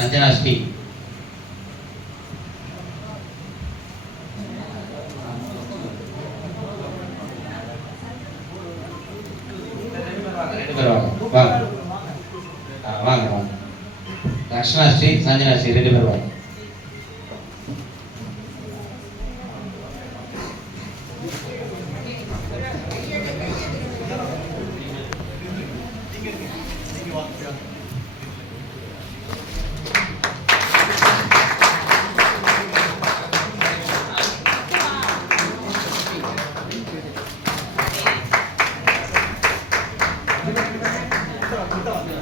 சஞ்சனா ஸ்ரீ ரெண்டு பேரும் வாங்க வாங்க ஆ, வாங்க வாங்க ரக்ஷனா ஸ்ரீ வாங்க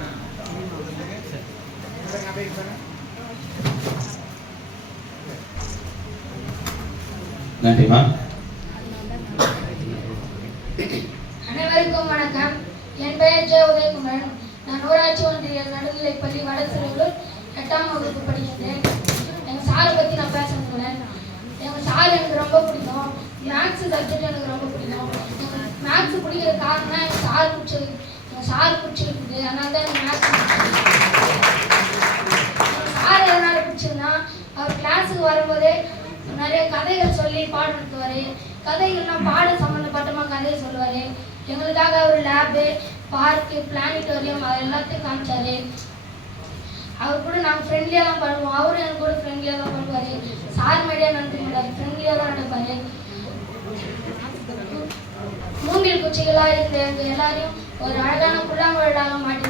அனைவருக்கும் வணக்கம். என் பெயர் ஜெய உதயகுமரன் நான் ஊராட்சி ஒன்றிய நடுநிலைப்பள்ளி வடசிறுவூர் எட்டாம் வகுப்பு படிக்கின்றேன் எங்கள் சாரை பற்றி நான் பேச போகிறேன் எங்கள் சார் எனக்கு ரொம்ப பிடிக்கும். மேக்ஸ் சப்ஜெக்ட் எனக்கு ரொம்ப பிடிக்கும். மேக்ஸ் பிடிக்கிற காரணம் எங்கள் சார் பிடிச்சது சார் பிடிச்சிருக்குது அதனால தான் மேக்ஸ் சார் எதனால் பிடிச்சதுன்னா அவர் கிளாஸுக்கு வரும்போதே நிறைய கதைகள் சொல்லி பாடம் நடத்துவார் கதைகள்னா பாட சம்மந்தப்பட்டமா கதை சொல்லுவார். எங்களுக்காக அவர் லேபு பார்க்கு பிளானிட்டோரியம் அது எல்லாத்தையும் காமிச்சார். அவர் கூட நாங்கள் ஃப்ரெண்ட்லியாக தான் பண்ணுவோம் அவரும் எங்க கூட ஃப்ரெண்ட்லியாக தான் பண்ணுவார் சார் மேடியா நடத்த மாட்டார் ஃப்ரெண்ட்லியாக தான் நடப்பார். மூங்கில் குச்சிகளாக இருந்த எங்கள் எல்லாரையும் ஒரு அழகான புல்லாங்குழலாக மாட்டி